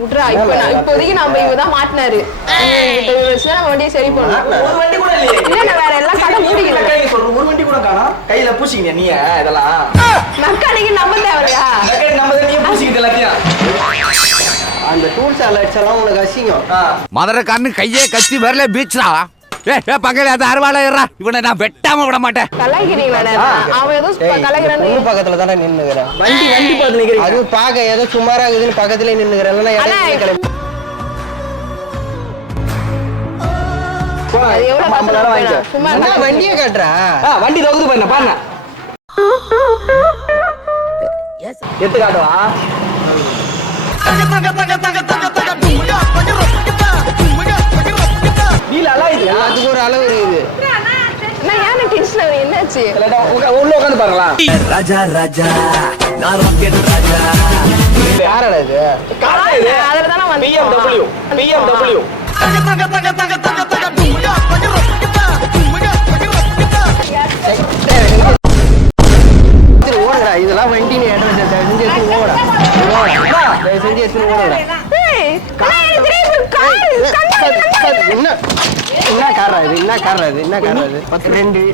விட்றா இப்போதைக்கு நம்ம இவதான் மாட்டினாரு நம்ம வண்டியை சரி பண்ணலாம். ஒரு வண்டி கூட இல்லையே. இல்ல நான் வேற எல்லாம் கடை மூடிக்கிறேன். சொல்றேன் ஒரு வண்டி கூட காணோம். கையில பூசிக்கிங்க நீ இதெல்லாம். மெக்கானிக்கு நம்ம தேவையா? மெக்கானிக் நம்ம தான் நீ பூசிக்கிட்டு எல்லாத்தையும். அந்த டூல்ஸ் எல்லாம் உனக்கு அசிங்கம். மதுரைக்காரனு கையே கத்தி வரல பீச்ரா. பக்கத்துல அந்த அருவாளை ஏறா இவனை நான் வெட்டாம விட மாட்டேன். கலாய்க்கிறீங்களா? அவன் ஏதோ கலாய்க்கிறான்னு பக்கத்துல தானே நின்னுக்கிறேன். வண்டி பார்த்து நிக்கிறீங்க. அது பாக்க ஏதோ சுமாரா இருக்குதுன்னு பக்கத்துல நின்னுக்கிறேன். வண்டியை காட்டுறா. வண்டி தொகுது பண்ண பாருங்க. எட்டு காட்டுவா. எல்லாத்துக்கும் ஒரு அளவு இருக்குது. என்னாச்சு? உள்ள உட்காந்து பாருங்களா. ராஜா ராஜா நான் ராக்கெட் ராஜா. யாரடா இது? BMW. ஓடுறா இதெல்லாம் வண்டி நீ இடம் செஞ்சு எடுத்து ஓடா. செஞ்சு எடுத்து ஓடா. என்ன காரா இது?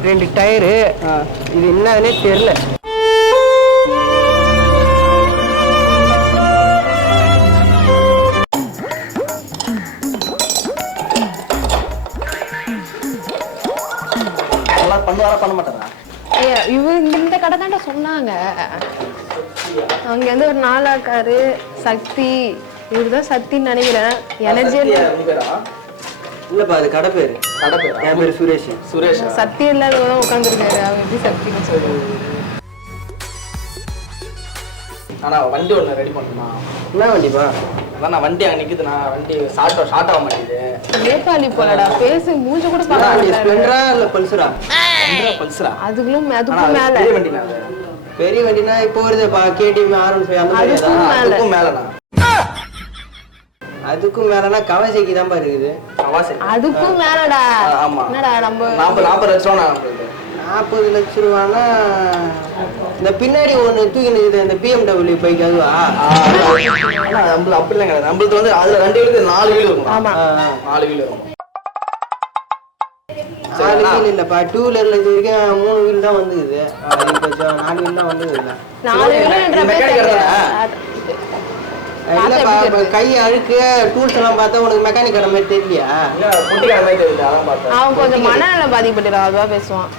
ரெண்டு டயரு. இது என்னதுன்னே தெரியல. பண்ண மாட்டாரா? இந்த கடை தான்டா சொன்னாங்க. அங்க வந்து ஒரு நாளாக்காரு சக்தி, இவருதான் சக்தின்னு நினைக்கிறேன். எனர்ஜி இல்லப்பா அது கடை பேரு. என் பேரு சுரேஷ். சக்தி இல்லாதவங்க உட்காந்துருக்காரு. அவங்க எப்படி சக்தின்னு சொல்லுவாங்க? ஆனா வண்டி ஒண்ணு ரெடி பண்ணுமா? என்ன வண்டிப்பா? அதான் வண்டி அங்க நிக்குதுண்ணா. வண்டி ஷார்ட் ஆக மாட்டேங்குது. நேபாளி போலடா. பேசு மூஞ்ச கூட பார்க்க. ஸ்ப்ளெண்டரா இல்ல பல்சரா? பல்சரா. அதுக்கும் மேல பெரிய வண்டினா. பெரிய வண்டினா இப்போ வருதுப்பா. KTM R15 அந்த மாதிரி. அதுக்கும் மேலனா. அதுக்கும் மேலனா கவாசகி தான் இருக்குது. அதுக்கும் மேலடா. ஆமா. என்னடா நம்ம 40 லட்சம் நம்மளுக்கு. 40 லட்சம் ரூபானா இந்த பின்னாடி ஒண்ணு தூக்கி நிக்குது அந்த BMW பைக் அதுவா? நம்மள அப்படி இல்லங்க. நம்மளுக்கு வந்து அதுல 2 வீலுக்கு 4 வீல் இருக்கும். ஆமா 4 வீல் இருக்கும். 4 வீல் இல்லப்பா. 2 வீலர்ல இது வரைக்கும் 3 வீல் தான் வந்துக்குது. அதிகபட்சம் 4 வீல் தான் வந்துக்குது. இல்ல 4 வீல்ன்ற இல்லப்பா கை அழுக்கு டூல்ஸ் எல்லாம் பார்த்தா உனக்கு மெக்கானிக் கடை மாதிரி தெரியலையா? முட்டி கடை மாதிரி தெரியல. அதான் பார்த்தேன். அவன் கொஞ்சம் மனநல பாதிக்கப்பட்டுறான். அதுவா பேசுவான்.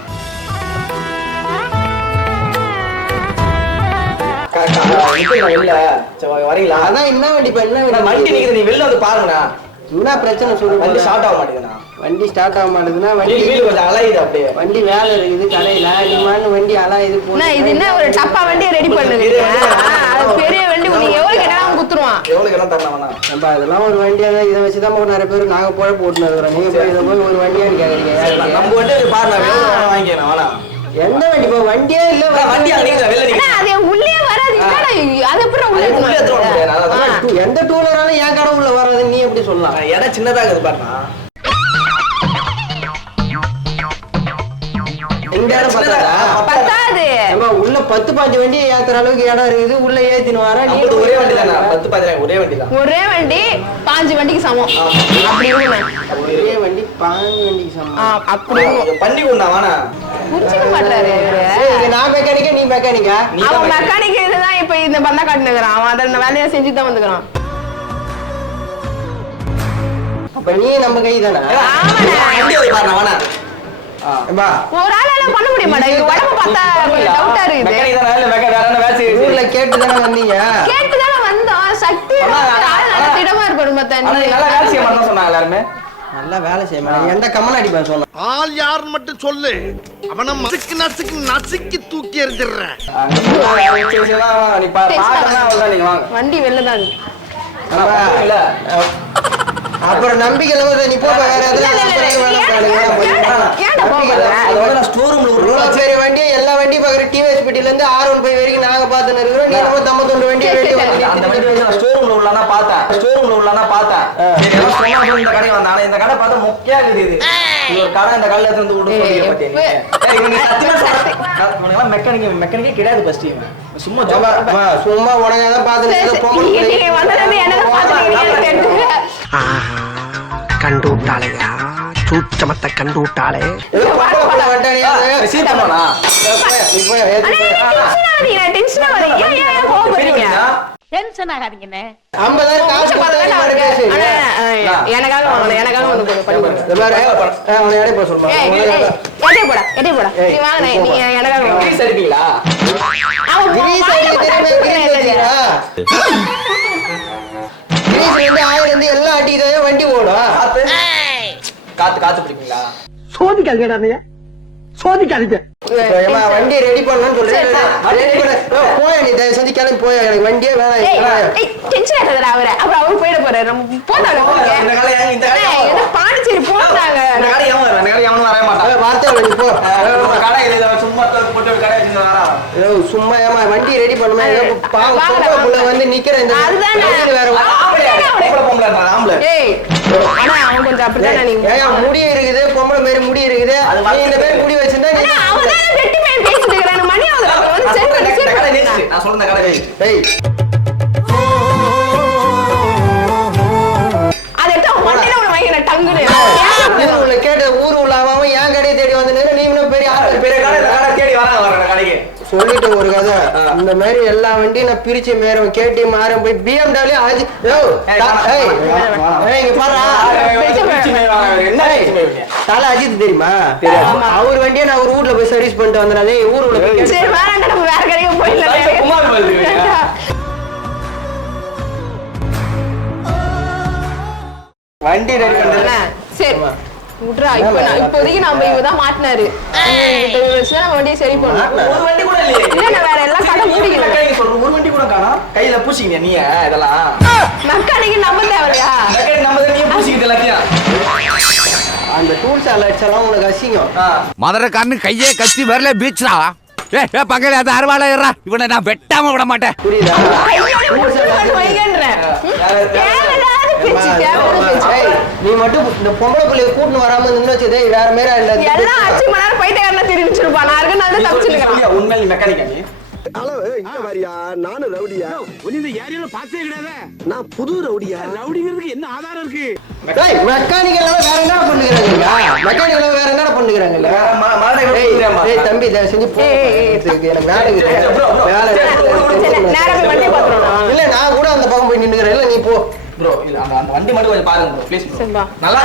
வரீங்களா? அதான் என்ன வண்டிப்பா? என்ன வண்டி நிக்குது. நீ வெளில வந்து பாருங்கண்ணா. என்ன பிரச்சனை சொல்லு. வண்டி ஸ்டார்ட் ஆக மாட்டேங்குதுண்ணா. வண்டி ஸ்டார்ட் ஆக மாட்டேங்குதுன்னா வண்டி வீல் கொஞ்சம் அலையுது. அப்படியே வண்டி வேலை இருக்குது கடையில. நீ வண்டி அலையுது போனா இது என்ன ஒரு டப்பா வண்டியை ரெடி பண்ணுது? அது பெரிய வண்டி. நீங்க எவ்வளவு கேட்டாலும் குத்துருவான். எவ்வளவு கேட்டா தரலாம். நம்ம அதெல்லாம் ஒரு வண்டியா தான். இதை வச்சுதான் நிறைய பேர் நாங்க போட்டு இருக்கிறோம். நீங்க போய் இதை போய் ஒரு வண்டியான்னு கேக்குறீங்க. நம்ம வண்டி பாருங்க. வாங்கிக்கலாம். வேணாம். எந்த வண்டிப்பா? வண்டியே இல்ல. வண்டி அது உள்ளே வராது. அது அப்புறம் எந்த டூலராலும் என் கடை உள்ள வராது நீ எப்படி சொல்லலாம்? இடம் சின்னதா இருக்குது பாருங்க. உள்ள 10-15 வண்டி ஏத்துற அளவுக்கு இடம் இருக்குது. உள்ள ஏத்தின்னு வர நீ ஒரே வண்டி தானே. 10-15 ஒரே வண்டி தான். ஒரே வண்டி 5 வண்டிக்கு சமம். அப்படி ஒரே வண்டி 5 வண்டிக்கு சமம். அப்படி பண்ணி கொண்டா வானா புரிஞ்சுக்க மாட்டாரு. நான் மெக்கானிக்கா நீ மெக்கானிக்கா? அவன் மெக்கானிக் இதுதான். இப்ப இந்த பந்தா காட்டுனுக்குறான். அவன் அதை வேலையை செஞ்சு தான் வந்துக்கிறான். அப்ப நீ நம்ம கை தானே? ஒரு ஆளால பண்ண முடிய மாட்டேன். உடம்பு பார்த்தா டவுட்டா இருக்குது. ஊர்ல கேட்டுதானே வந்தீங்க? கேட்டுதானே வந்தோம். சக்தி திடமா இருக்கணும். எல்லாருமே நல்லா வேலை செய்ய மாட்டேன். எந்த கம்மன் அடிப்பேன் சொன்ன ஆள் யாருன்னு மட்டும் சொல்லு. அவனை நசுக்கி தூக்கி எறிஞ்சிடுறேன். வண்டி வெளிலதான். அப்புறம் நம்பிக்கை நீ போ. சரி வண்டி எல்லா வண்டியும் பாக்குற. TVS பெட்டில இருந்து R15 வரைக்கும் நாங்க பாத்துன்னு இருக்கிறோம். நீ நம்ம 99 வண்டி ஸ்டோரூம்ல உள்ளானா பார்த்தேன். இந்த கடை வந்தானே. இந்த கடை பார்த்தா முக்கியா இருக்குது. ஒரு கடை இந்த கல்ல இருந்து விட்டு மெக்கானிக்கே கிடையாது. ஃபர்ஸ்ட் சும்மா உனக்கு தான் பாத்துட்டு விட்டாளையா சூச்சமத்தை கண்டு விட்டாளே. ஏதோ பொம்பளை புள்ள வந்துட்டானே, அது. சீர் பண்ணுவானா? நீ போய், ஏத்தி போய். டென்ஷனா வரீங்க. ஏன் கோவப்படுறீங்க? டென்ஷன் ஆகாதீங்கண்ணே. 50,000 காசு கொடுத்தா நீ மாதிரி பேசு. எனக்காக வாங்கணும். எனக்காக வந்து பண்ணி கொடுங்க. இந்த பாரு, அவனை எடை போட சொல்லுமா. எட்டே போடா. நீ வாங்க, நீ எனக்காக வாங்க. கிரீஸ் அடிப்பீங்களா? கிரீஸ் அடிக்க தெரியுமா, கிரீஸ் அடிக்கிறா. கிரீஸ் வந்து 1000 இருந்து எல்லாம் அடிக்கிறதே வண்டி ஓடும். காத்து பிடிப்பீங்களா? சோதிக்காதீங்கடா நீ, சோதிக்காதீங்க. ஏம்மா, வண்டி ரெடி பண்ணணும்னு சொல்றேன். ரெடி பண்ண. போயா நீ, தயவு செஞ்சு கிளம்பி போயா, எனக்கு வண்டியே வேணாம். டென்ஷன் ஆகாதடா அவரை. அப்புறம் அவரு போயிட போறாரு. போட்டாங்க இந்த காலை ஏன் இந்த காலை ஏதோ பாண்டிச்சேரி போட்டாங்க. இந்த காலை ஏன் வர? இந்த காலை எவனும் வரவே மாட்டான். வார்த்தை இல்லை, நீ போ. கடை இது சும்மா போட்டு ஒரு கடை வச்சுட்டு வரா. ஏதோ சும்மா ஏமா வண்டி ரெடி பண்ணுமா, ஏதோ பாவம் பொம்பளை புள்ள வந்து நிக்கிற இந்த அதுதானே. வண்டியில வேற பொம்பளை ஏய், ஆனா அவன் கொஞ்சம் அப்படிதானே. நீங்க ஏன் முடி இருக்குது, பொம்பளை மாரி முடி இருக்குது. நீ இந்த பேர் முடி வச்சிருந்தா நீ அவன் வெட்டி மேல் பேசிட்டு இருக்கிறான். மணி ஆகுது. அப்புறம் வந்து செட் பண்ணி செட் பண்ணி நான் சொல்றேன் கடை ஏய் அதை எடுத்து அவன் மண்டையில ஒரு வாங்கி டங்குன்னு ஊர் உள்ள கேட்ட ஊர் உள்ள அவன் என் கடையை தேடி வந்து நின்னு, நீ இன்னும் பெரிய ஆளு. பெரிய கடை இந்த கடை தேடி வராங்க கடைக்கு. சொல்லிட்டு ஒரு கதை, இந்த மாதிரி எல்லா வண்டியும் நான் பிரிச்சு மேறம் கேட்டி மாறம் போய் BMW ஆஜி இங்க பாரு, தலை அஜித் தெரியுமா? அவர் வண்டியை நான் ஒரு ஊர்ல போய் சர்வீஸ் பண்ணிட்டு வந்தேன். ஊர் உள்ள சரி வேறாண்டா, நம்ம வேற கடைக்கு போயிடலாம். வண்டி ரெடி பண்றதுல சரி விட்றா. இப்போதைக்கு நம்ம இவதான் மாட்டினாரு. நம்ம வண்டியை சரி பண்ணுவோம். ஒரு வண்டி கூட இல்லையே. இல்ல நான் வேற எல்லாம் கடை முடிக்கல. சொல்ற ஒரு வண்டி கூட காணோம். கையில பூசிக்கிங்க நீ இதெல்லாம். மெக்கானிக்கு நம்ம தேவையா? நம்ம நீ பூசிக்கிட்டு எல்லாத்தையும். அந்த டூல்ஸ் அலர்ட்ஸ் எல்லாம் உனக்கு அசிங்கம். மதுரைக்காரனு கையே கத்தி வரல பீச்ரா. பக்கத்துல அந்த அருவாளை ஏறா, இவனை நான் வெட்டாம விட மாட்டேன். புரியுதா? நீ மட்டும் இந்த பொம்பளை பிள்ளைய கூட்டின்னு வராம நின்று வச்சதே வேற மாரி எல்லாம் 5 மணி நேரம் பைத்தியக்காரனா திரும்பிச்சிருப்பான். நான் இருக்கு நான் தப்பிச்சிருக்கேன். உண்மையில மெக்கானிக்கா நீ? அளவு இந்த மாதிரியா? நானும் ரவுடியா? இந்த ஏரியால பாத்தே கிடையாது. நான் புது ரவுடியா? ரவுடிங்கிறதுக்கு என்ன ஆதாரம் இருக்கு? மெக்கானிக்கல் வேற என்ன பண்ணுகிறாங்க? மெக்கானிக்கல் வேற என்ன பண்ணுகிறாங்க? ஏய் தம்பி, இத செஞ்சு போ. எனக்கு வேலை இருக்கு. நேரா போய் வண்டி பாத்துறோம். இல்ல நான் கூட அந்த பக்கம் போய் நின்னுக்கிறேன். இல்ல நீ போ ப்ரோ. இல்ல அந்த வண்டி மட்டும் கொஞ்சம் பாருங்க ப்ரோ ப்ளீஸ் ப்ரோ. நல்லா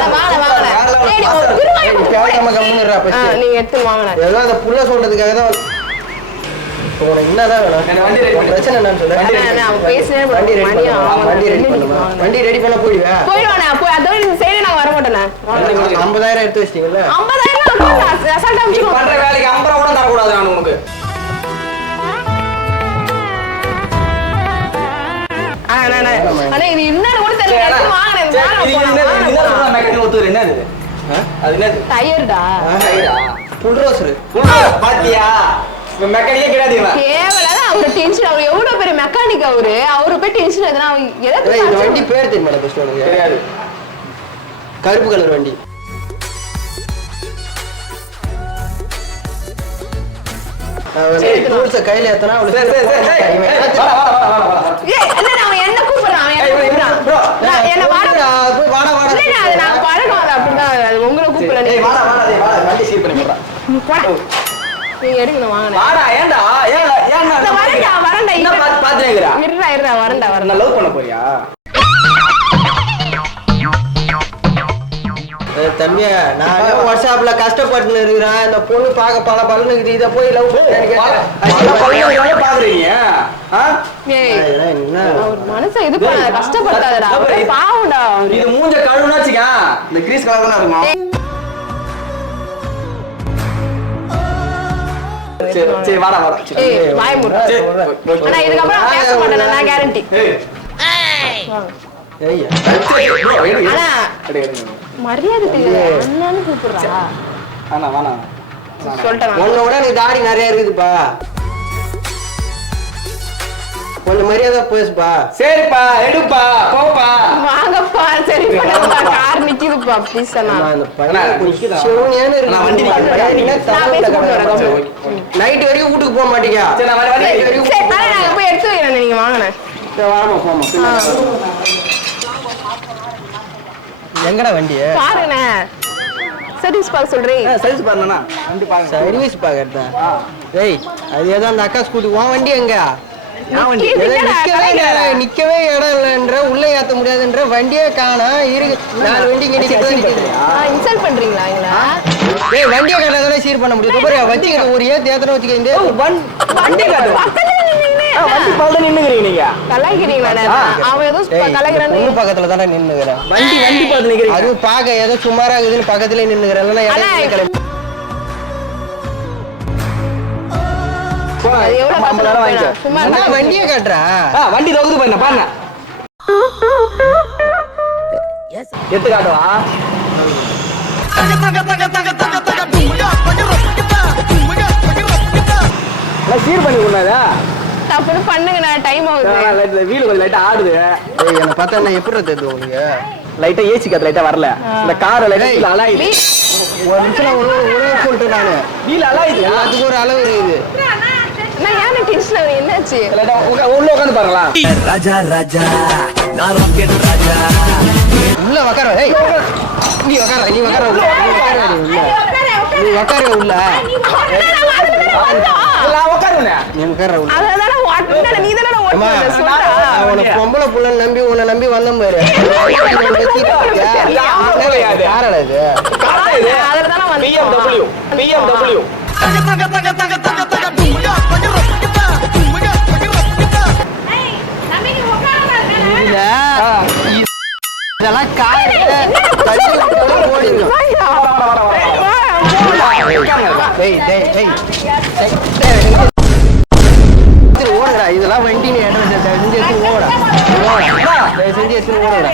கேட்காம கம்முன்னுறா ஃபர்ஸ்ட். நீங்க எடுத்து வாங்கலாம். ஏதோ அந்த புள்ள சொல்றதுக்காக தான். உனக்கு என்னதான் வேணும்? வண்டி ரெடி பண்ணு. பிரச்சனை என்னன்னு சொல்லு. நான் பேசுறேன். வண்டி ரெடி பண்ணுமா? வண்டி ரெடி பண்ண போயிடுவா? போயிடுவானே. போய் அதோட இந்த சைடு நான் வர மாட்டேனே. 50,000 எடுத்து வச்சிட்டீங்கல்ல? 50,000 அசால்ட்டா நீ பண்ற வேலைக்கு 50 ரூபாய் கூட தர கூடாது நான் உனக்கு. அண்ணா இது என்னன்னு கூட தெரியல. எடுத்து வாங்குறேன். மெக்கானிக் ஒத்துரு என்ன அது? அது என்னது? டயர்டா. புல்ரோசர். பாத்தியா? மெக்கானிக்கே கிடையாது இவன். கேவலமா அவரு டென்ஷன். அவரு எவ்வளவு பெரிய மெக்கானிக். அவரு போய் டென்ஷன் எதுனா எதை இந்த வண்டி பேர் தெரியுமா? ஃபர்ஸ்ட் உனக்கு தெரியாது. கருப்பு கலர் வண்டி. டூல்ஸ கையில ஏத்தனா அவளு. சரி சரி சரி. ஏய் அண்ணா அவன் என்ன கூப்பிடுறான்? அவன் என்ன கூப்பிடுறான்? நான் என்ன வாடா போய் வாடா வாடா. இல்ல அது நான் பழக்கம். அது அப்படிதான். அது உங்களை கூப்பிடல. ஏய் வாடா வாடா டேய் வாடா வண்டி சீர் பண்ணி போடா. போடா. நீங்க எடுங்க நான் வாங்குறேன். வாடா ஏன்டா? ஏன் நான் வரேன்டா. என்ன பாத்துறேங்கடா? இருடா வரேன்டா. நான் லவ் பண்ண போறியா? தம்பியா, நான் வாட்ஸ்அப்ல கஷ்டப்பட்டு இருக்கிறேன். இந்த பொண்ணு பார்க்க பல பலனுக்கு இதை போய் லவ் பாக்குறீங்க? அவர் மனசை இது பண்ண கஷ்டப்படுத்தாதடா. பாவம்டா. இது மூஞ்ச கழுவுனாச்சுங்க இந்த கிரீஸ் கலர் தானே இருக்கும். சரி சரி வாடா வாடா. ஏய் வாய் மூடு. அண்ணா இதுக்கப்புறம் பேச மாட்டேன். நான் கேரண்டி. ஏய் அண்ணா மரியாதை தெரியல. அண்ணான்னு கூப்பிடுறா. அண்ணா வாடா. சொல்லிட்டேன். உன்னோட நீ தாடி நிறைய இருக்குதுப்பா. கொஞ்சம் மரியாதை பேசுப்பா. சரிப்பா எடுப்பா போப்பா. வாங்கப்பா. சரி பண்ணப்பா. கார் நிக்குதுப்பா. ப்ளீஸ் அண்ணா. நைட் வரைக்கும் வீட்டுக்கு போக மாட்டீங்க. நாங்க போய் எடுத்து வைக்கிறேன். நீங்க வாங்கினேன். எங்கடா வண்டி பாருங்கண்ணே சர்வீஸ் பார்க்க சொல்றேன் சர்வீஸ் பாருண்ணா வண்டி பாருங்க சர்வீஸ் பாக்கறதா ஏய் அது ஏதோ அந்த அக்கா ஸ்கூட்டி உன் வண்டி எங்க நிக்கவே இடம் இல்லைன்ற உள்ள ஏத்த முடியாதுன்ற வண்டியே காணா இருக்கு 4 வண்டி இங்க நிக்குது இன்சல்ட் பண்றீங்களா எங்களா ஏய் வண்டியை காட்டாதானே சீர் பண்ண முடியும் பாரு வண்டிக்கு ஒரு ஏத்தன வச்சுக்கீங்க வண்டி காட்டு வண்டி பக்கத்துல நின்னுக்கிறீங்க நீங்க கலாய்க்கிறீங்களா அவன் ஏதோ கலாய்க்கிறான்னு பொண்ணு பக்கத்துல தானே நின்னுக்கிறேன் வண்டி பக்கத்துல நிக்கிறீங்க அதுவும் பாக்க ஏதோ சுமாரா இருக்குதுன்னு பக்கத்துல நின்னுக்கிறேன் அது எவ்வளவு கஷ்டம் சும்மா வண்டியை காட்டுறா வண்டி தொகுது பாருங்க பாருங்க எடுத்து காட்டுவா சீர் பண்ணி கொண்டாதா தப்புன்னு பண்ணுங்கண்ணா டைம் ஆகுது வீல் கொஞ்சம் லைட்டா ஆடுது என்ன பார்த்தா என்ன எப்படி தெரியுது உங்களுக்கு லைட்டா ஏசி காத்து லைட்டா வரல இந்த கார் லைட்டா அலாயுது ஒரு நிமிஷம் உணவு சொல்லிட்டு நானு வீல் அலாயுது எல்லாத்துக்கும் ஒரு அளவு இருக்குது நான் ஏன் டென்ஷன் என்னாச்சு லைட்டா உள்ள உட்காந்து பாருங்களா உள்ள உக்கார ஏய் நீ உக்கார நீ உக்கார உள்ள நீ உக்கார உள்ள நான் உட்காருங்க நீ உக்கார உள்ள அதனால ஓட்டுன நீ தான ஓட்டுன சொல்றா அவன பொம்பளை புள்ள நம்பி உன்னை நம்பி வந்தம் பாரு யாரடா இது அதனால தான் வந்து BMW இல்ல இதெல்லாம் கார் ஓடிங்க ஓடுறா இதெல்லாம் வண்டி நீ இடம் செஞ்சு எடுத்து ஓடா செஞ்சு எடுத்து ஓடுறா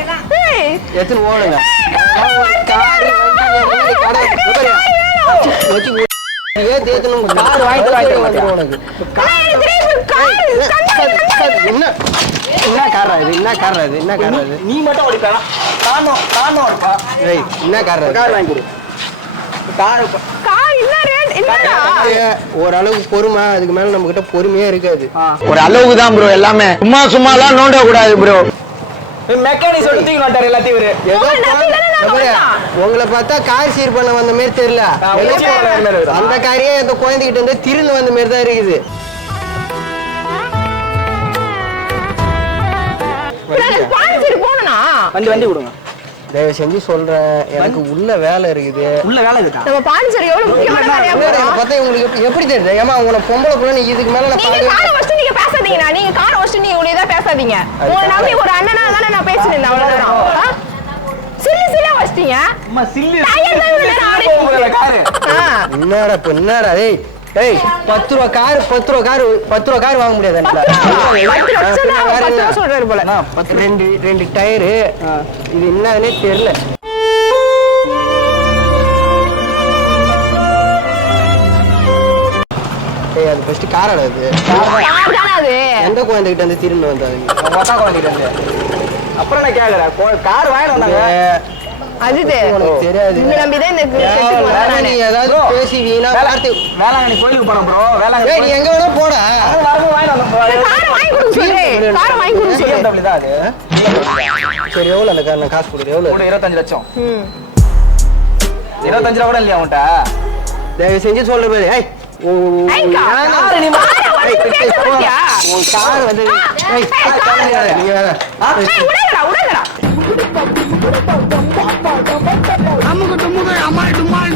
எடுத்து ஓடுங்க என்ன காரா இது என்ன காரா இது என்ன காரா இது நீ மட்டும் ஓடிப்பா நானும் என்ன காரா கார் வாங்கி கொடு கார் கார் என்ன ரேட் என்னடா ஓரளவுக்கு பொறுமை அதுக்கு மேல நம்ம கிட்ட பொறுமையே இருக்காது ஒரு அளவுக்கு தான் ப்ரோ எல்லாமே சும்மாலாம் நோண்ட கூடாது ப்ரோ மெக்கானிக் சொல்லி தூக்கி நட்டாரு எல்லாத்தையும் இவரு ஏதோ உங்களை பார்த்தா கார் சீர் பண்ண வந்த மாதிரி தெரியல அந்த காரியே அந்த குழந்தைகிட்ட இருந்து திருந்து வந்த மாதிரி தான் இருக்குது பாண்டிச்சேரி போகணும்னா வண்டி கொடுங்க தயவு செஞ்சு சொல்றேன் எனக்கு உள்ள வேலை இருக்குது உள்ள வேலை இருக்கா நம்ம பாண்டிச்சேரி எவ்வளவு முக்கியமான வேலையா போறோம் பார்த்தா உங்களுக்கு எப்படி தெரியுது ஏமா உங்களை பொம்பளை புள்ள நீ இதுக்கு மேல நான் நீங்க காரை வச்சு நீங்க பேசாதீங்கண்ணா நீங்க காரை வச்சு நீங்க இவ்வளவு பேசாதீங்க உங்களை நம்பி ஒரு அண்ணனா தானே நான் பேசினேன் அவ்வளவுதான் சில்லா வச்சிட்டீங்க அம்மா சில்லு டயர் தான் இவ்வளவு நேரம் ஆடிட்டு காரு இருக்கு. என்னடா இப்ப என்னடா டேய் ஏய் 10 ரூபா கார் வாங்க முடியாது சொல்றாரு போல ரெண்டு டயரு இது என்னன்னே தெரியல ஏய் அது ஃபர்ஸ்ட் கார் அது அது எந்த குழந்தைகிட்ட வந்து திரும்ப வந்தாங்க மொத்தா குழந்தைகிட்ட அப்புறம் நான் கேக்குறேன் கார் வாங்கிட்டு வந்தாங்க அதுது உனக்கு தெரியாது இந்த நம்பிதான் இந்த செட்டுக்கு வந்தேன் நானு. நீ ஏதாவது பேசி வீணா வார்த்தை வேளாங்கண்ணி கோயிலுக்கு போறோம் ப்ரோ வேளாங்கண்ணி ஏய் நீ எங்க வேணா போடா வரும்போது வாங்கிட்டு வந்தோம் காரை வாங்கி கொடுக்க சொல்லு காரை வாங்கி கொடுக்க சொல்லு BMW தான் அது சரி எவ்வளவு அந்த கார் நான் காசு கொடுக்குறேன் எவ்வளவு கூட 25 லட்சம் ம் 25 ரூபா கூட இல்லையா உன்கிட்ட தயவு செஞ்சு சொல்லு பாரு ஏய் ஐங்கா, கார் நீ காரை வந்து பேச மாட்டியா? உன் கார் வந்து ஏய் நீங்க வேற ஏய், உடையடா. அம்முக்கு டும்முக்கு அம்மாள் டும்மாள்